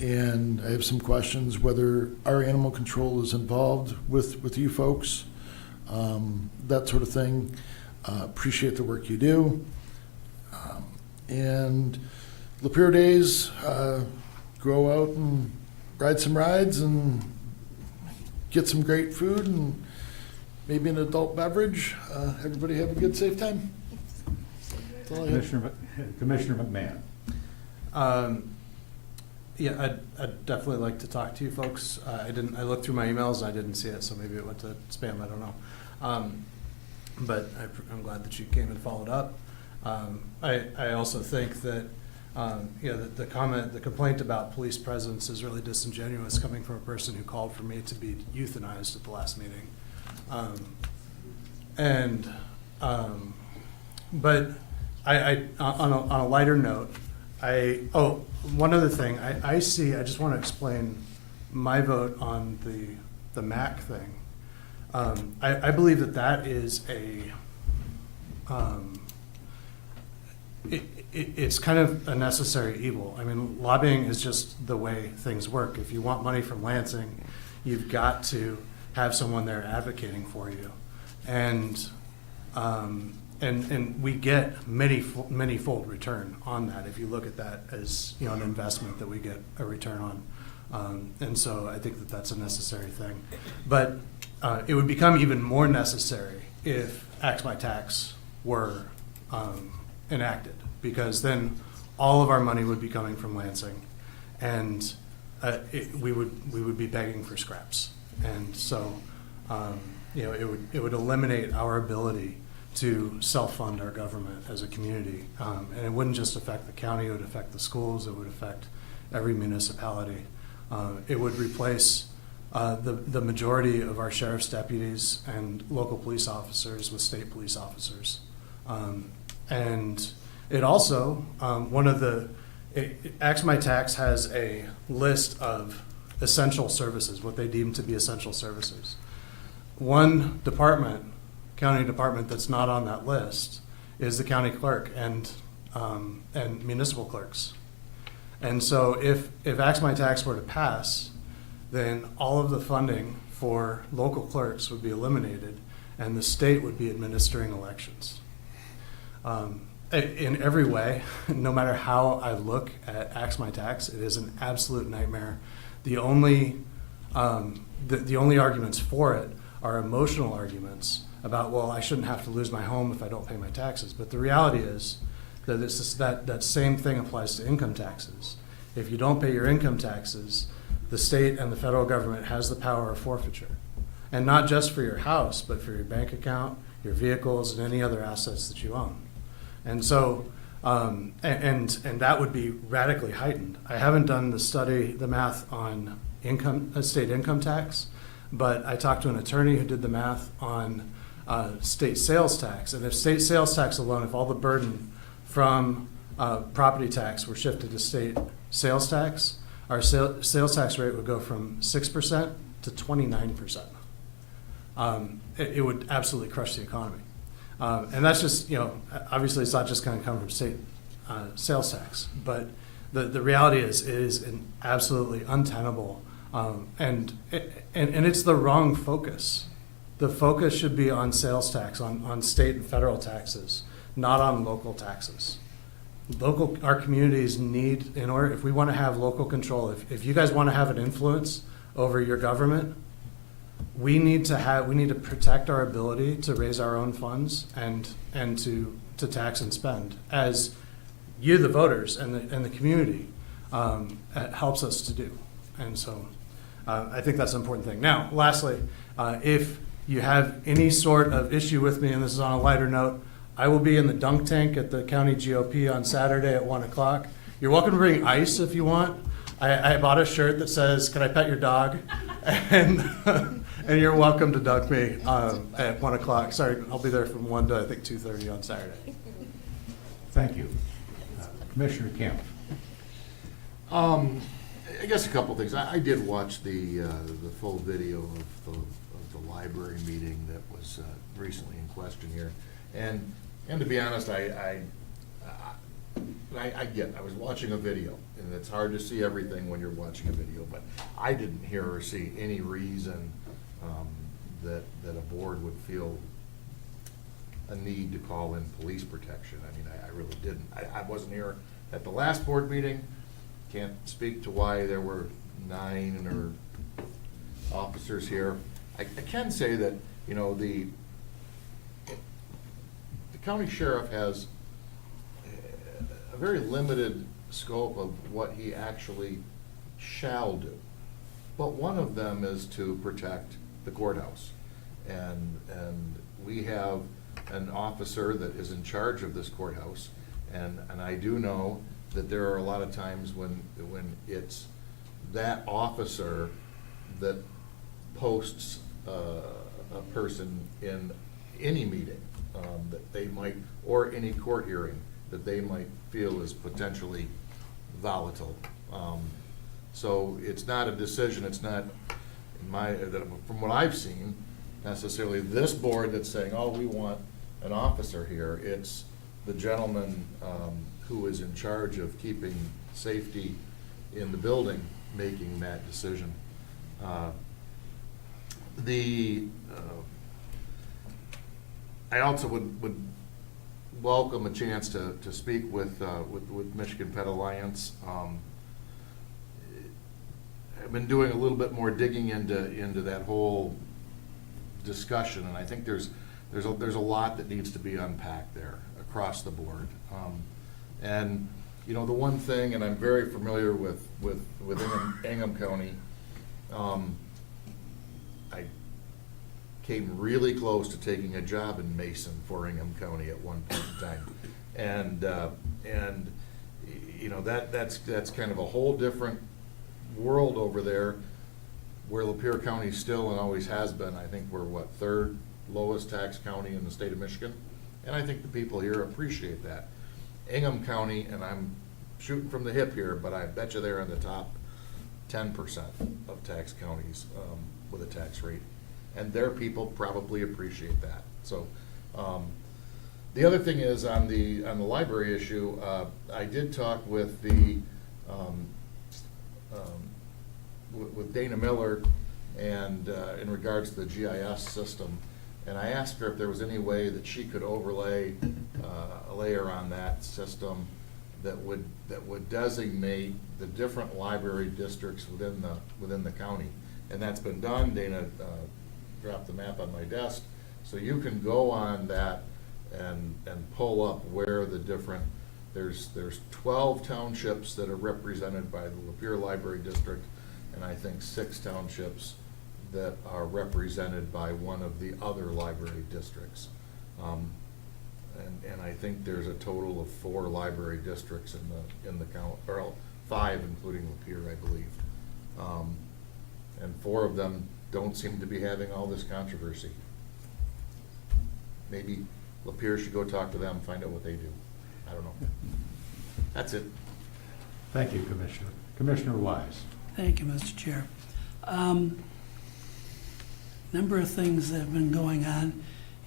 And I have some questions whether our animal control is involved with you folks, that sort of thing. Appreciate the work you do. And Lapeer Days, go out and ride some rides and get some great food and maybe an adult beverage. Everybody have a good, safe time. That's all I have. Commissioner McMahon. Yeah, I'd definitely like to talk to you folks. I looked through my emails and I didn't see it, so maybe it went to spam, I don't know. But I'm glad that you came and followed up. I also think that, the complaint about police presence is really disingenuous coming from a person who called for me to be euthanized at the last meeting. But on a lighter note, one other thing, I just want to explain my vote on the MAC thing. I believe that is it's kind of a necessary evil. I mean, lobbying is just the way things work. If you want money from Lansing, you've got to have someone there advocating for you. And we get many-fold return on that if you look at that as an investment that we get a return on. And so I think that's a necessary thing. But it would become even more necessary if Axe My Tax were enacted, because then all of our money would be coming from Lansing, and we would be begging for scraps. And so it would eliminate our ability to self-fund our government as a community. And it wouldn't just affect the county, it would affect the schools, it would affect every municipality. It would replace the majority of our sheriff's deputies and local police officers with state police officers. And it also, Axe My Tax has a list of essential services, what they deem to be essential services. One county department that's not on that list is the county clerk and municipal clerks. And so if Axe My Tax were to pass, then all of the funding for local clerks would be eliminated and the state would be administering elections. In every way, no matter how I look at Axe My Tax, it is an absolute nightmare. The only arguments for it are emotional arguments about, well, I shouldn't have to lose my home if I don't pay my taxes. But the reality is that that same thing applies to income taxes. If you don't pay your income taxes, the state and the federal government has the power of forfeiture. And not just for your house, but for your bank account, your vehicles, and any other assets that you own. And so, and that would be radically heightened. I haven't done the math on state income tax, but I talked to an attorney who did the math on state sales tax. And if state sales tax alone, if all the burden from property tax were shifted to state sales tax, our sales tax rate would go from 6% to 29%. It would absolutely crush the economy. And that's just, obviously it's not just going to come from state sales tax, but the reality is it is an absolutely untenable, and it's the wrong focus. The focus should be on sales tax, on state and federal taxes, not on local taxes. Our communities need, in order, if we want to have local control, if you guys want to have an influence over your government, we need to protect our ability to raise our own funds and to tax and spend, as you, the voters, and the community helps us to do. And so I think that's an important thing. Now, lastly, if you have any sort of issue with me, and this is on a lighter note, I will be in the dunk tank at the county GOP on Saturday at 1 o'clock. You're welcome to bring ice if you want. I bought a shirt that says, "Can I pet your dog?" And you're welcome to dunk me at 1 o'clock. Sorry, I'll be there from 1 to I think 2:30 on Saturday. Thank you. Commissioner Kemp. I guess a couple things. I did watch the full video of the library meeting that was recently in question here, and to be honest, I was watching a video, and it's hard to see everything when you're watching a video, but I didn't hear or see any reason that a board would feel a need to call in police protection. I mean, I really didn't. I wasn't here at the last board meeting. Can't speak to why there were 9 or officers here. I can say that, the county sheriff has a very limited scope of what he actually shall do. But one of them is to protect the courthouse. And we have an officer that is in charge of this courthouse. And I do know that there are a lot of times when it's that officer that posts a person in any meeting that they might, or any court hearing that they might feel is potentially volatile. So it's not a decision, it's not, from what I've seen, necessarily this board that's saying, oh, we want an officer here. It's the gentleman who is in charge of keeping safety in the building making that decision. I also would welcome a chance to speak with Michigan Pet Alliance. I've been doing a little bit more digging into that whole discussion, and I think there's a lot that needs to be unpacked there across the board. And the one thing, and I'm very familiar with Ingham County, I came really close to taking a job in Mason for Ingham County at one point in time, and that's kind of a whole different world over there, where Lapeer County still and always has been. I think we're third lowest tax county in the state of Michigan, and I think the people here appreciate that. Ingham County, and I'm shooting from the hip here, but I bet you they're in the top 10% of tax counties with a tax rate, and their people probably appreciate that. So the other thing is on the library issue, I did talk with with Dana Miller and in regards to the GIS system, and I asked her if there was any way that she could overlay a layer on that system that would designate the different library districts within the county, and that's been done. Dana dropped the map on my desk, so you can go on that and pull up where the different, there's 12 townships that are represented by the Lapeer Library District, and I think 6 townships that are represented by one of the other library districts. And I think there's a total of 4 library districts in the county, or 5 including Lapeer, I believe. And 4 of them don't seem to be having all this controversy. Maybe Lapeer should go talk to them, find out what they do. I don't know. That's it. Thank you, Commissioner. Commissioner Wise. Thank you, Mr. Chair. Number of things that have been going on,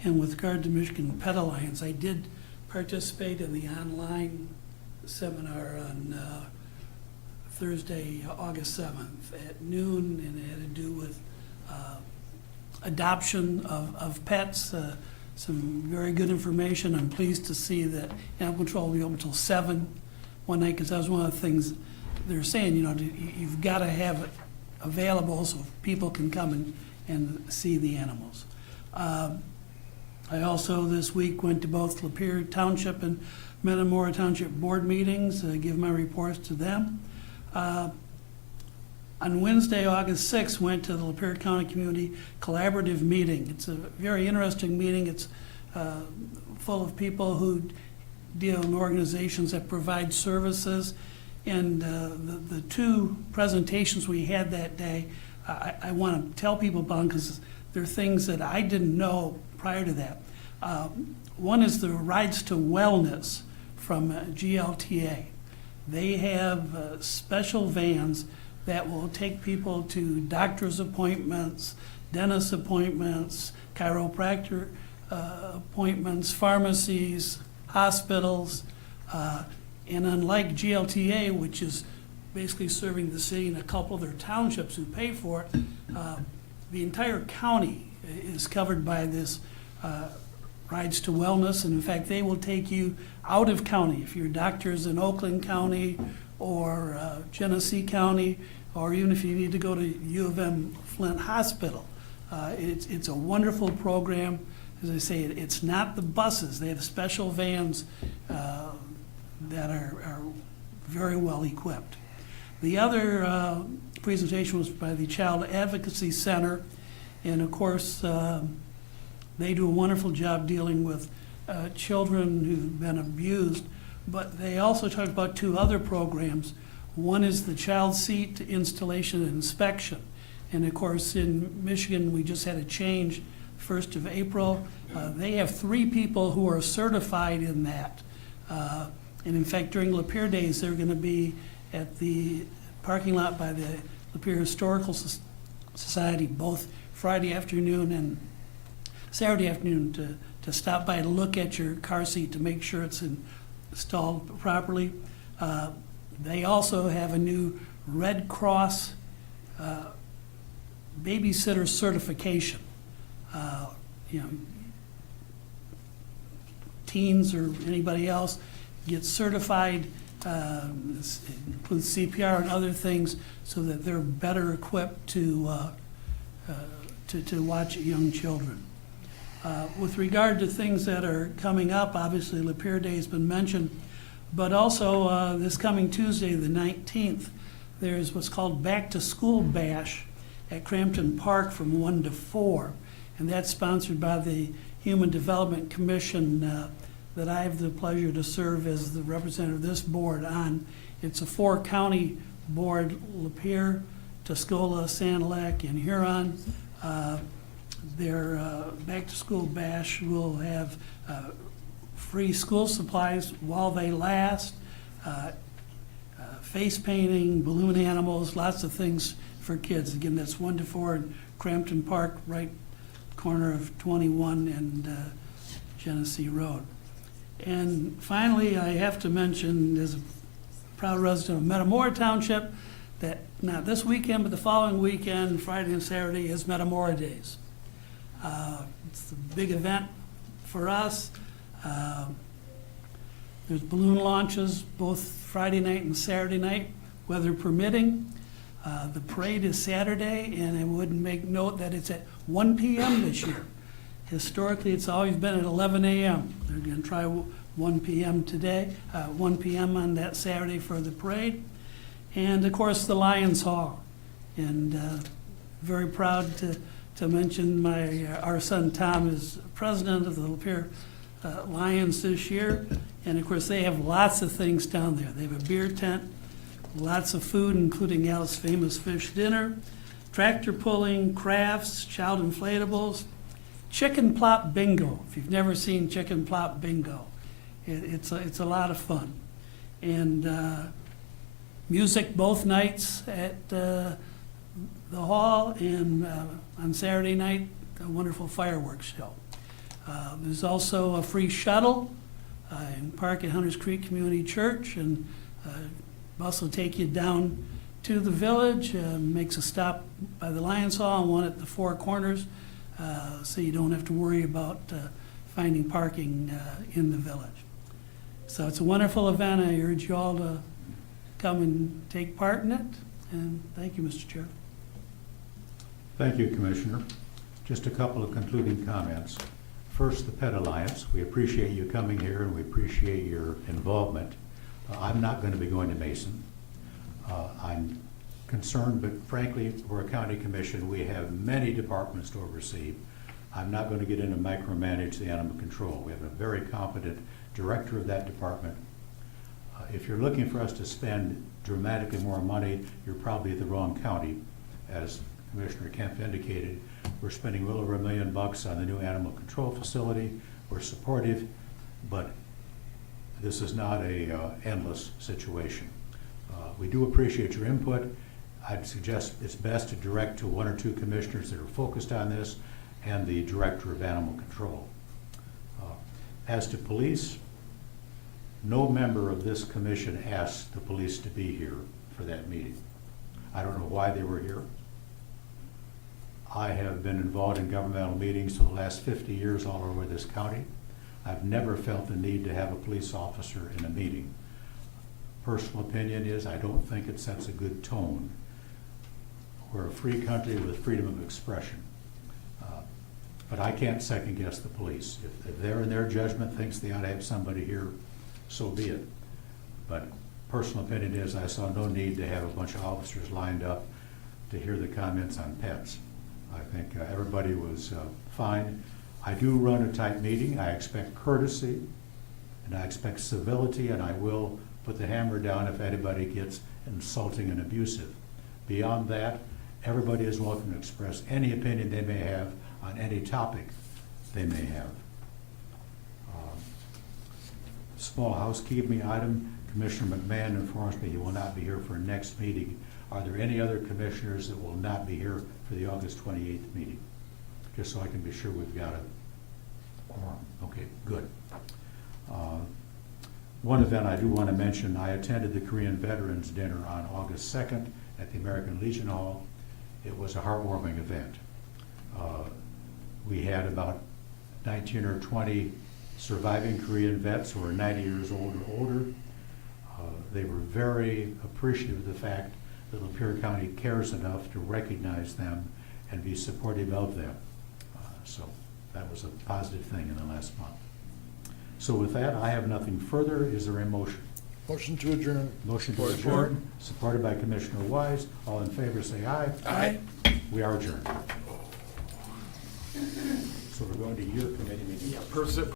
and with regard to Michigan Pet Alliance, I did participate in the online seminar on Thursday, August 7th at noon, and it had to do with adoption of pets. Some very good information. I'm pleased to see that animal control will be open until 7 one night, because that was one of the things they're saying, you know, you've got to have it available so people can come and see the animals. I also this week went to both Lapeer Township and Metamora Township board meetings, give my reports to them. On Wednesday, August 6th, went to the Lapeer County Community Collaborative Meeting. It's a very interesting meeting. It's full of people who deal in organizations that provide services. And the two presentations we had that day, I want to tell people about because they're things that I didn't know prior to that. One is the Rides to Wellness from GLTA. They have special vans that will take people to doctor's appointments, dentist appointments, chiropractor appointments, pharmacies, hospitals, and unlike GLTA, which is basically serving the city and a couple of their townships who pay for it, the entire county is covered by this Rides to Wellness, and in fact, they will take you out of county. If your doctor's in Oakland County or Genesee County, or even if you need to go to U of M Flint Hospital, it's a wonderful program. As I say, it's not the buses. They have special vans that are very well equipped. The other presentation was by the Child Advocacy Center, and of course, they do a wonderful job dealing with children who've been abused, but they also talk about two other programs. One is the child seat installation and inspection. And of course, in Michigan, we just had a change 1st of April. They have 3 people who are certified in that. And in fact, during Lapeer Days, they're going to be at the parking lot by the Lapeer Historical Society, both Friday afternoon and Saturday afternoon, to stop by and look at your car seat to make sure it's installed properly. They also have a new Red Cross babysitter certification. You know, teens or anybody else get certified, includes CPR and other things, so that they're better equipped to watch young children. With regard to things that are coming up, obviously Lapeer Day has been mentioned, but also this coming Tuesday, the 19th, there's what's called Back to School Bash at Crampton Park from 1 to 4, and that's sponsored by the Human Development Commission that I have the pleasure to serve as the representative of this board on. It's a 4-county board: Lapeer, Tuscola, Sanilac, and Huron. Their Back to School Bash will have free school supplies while they last, face painting, balloon animals, lots of things for kids. Again, that's 1 to 4 in Crampton Park, right corner of 21 and Genesee Road. And finally, I have to mention, as a proud resident of Metamora Township, that not this weekend, but the following weekend, Friday and Saturday, is Metamora Days. It's a big event for us. There's balloon launches both Friday night and Saturday night, weather permitting. The parade is Saturday, and I would make note that it's at 1 p.m. this year. Historically, it's always been at 11 a.m. They're going to try 1 p.m. today, 1 p.m. on that Saturday for the parade. And of course, the Lions Hall. And very proud to mention our son Tom is president of the Lapeer Lions this year. And of course, they have lots of things down there. They have a beer tent, lots of food, including Al's famous fish dinner, tractor pulling, crafts, child inflatables, chicken plop bingo. If you've never seen chicken plop bingo, it's a lot of fun. and music both nights at the hall, and on Saturday night, a wonderful fireworks show. There's also a free shuttle in park at Hunters Creek Community Church, and bus will take you down to the village, makes a stop by the Lions Hall and one at the Four Corners, so you don't have to worry about finding parking in the village. So it's a wonderful event. I urge you all to come and take part in it, and thank you, Mr. Chair. Thank you, Commissioner. Just a couple of concluding comments. First, the Pet Alliance. We appreciate you coming here and we appreciate your involvement. I'm not going to be going to Mason. I'm concerned, but frankly, we're a county commission. We have many departments to oversee. I'm not going to get into micromanage the animal control. We have a very competent director of that department. If you're looking for us to spend dramatically more money, you're probably at the wrong county. As Commissioner Kemp indicated, we're spending well over $1 million on the new animal control facility. We're supportive, but this is not a endless situation. We do appreciate your input. I'd suggest it's best to direct to 1 or 2 commissioners that are focused on this and the director of animal control. As to police, no member of this commission asked the police to be here for that meeting. I don't know why they were here. I have been involved in governmental meetings for the last 50 years all over this county. I've never felt the need to have a police officer in a meeting. Personal opinion is I don't think it sets a good tone. We're a free country with freedom of expression. But I can't second guess the police. If they're in their judgment thinks they ought to have somebody here, so be it. But personal opinion is I saw no need to have a bunch of officers lined up to hear the comments on pets. I think everybody was fine. I do run a tight meeting. I expect courtesy and I expect civility, and I will put the hammer down if anybody gets insulting and abusive. Beyond that, everybody is welcome to express any opinion they may have on any topic they may have. Small housekeeping item, Commissioner McMahon informs me he will not be here for next meeting. Are there any other commissioners that will not be here for the August 28th meeting? Just so I can be sure we've got a quorum. Okay, good. One event I do want to mention, I attended the Korean Veterans Dinner on August 2nd at the American Legion Hall. It was a heartwarming event. We had about 19 or 20 surviving Korean vets who are 90 years old or older. They were very appreciative of the fact that Lapeer County cares enough to recognize them and be supportive of them. So that was a positive thing in the last month. So with that, I have nothing further. Is there a motion? Motion to adjourn. Motion to adjourn, supported by Commissioner Wise. All in favor say aye. Aye. We are adjourned. So we're going to your committee meeting. Yeah,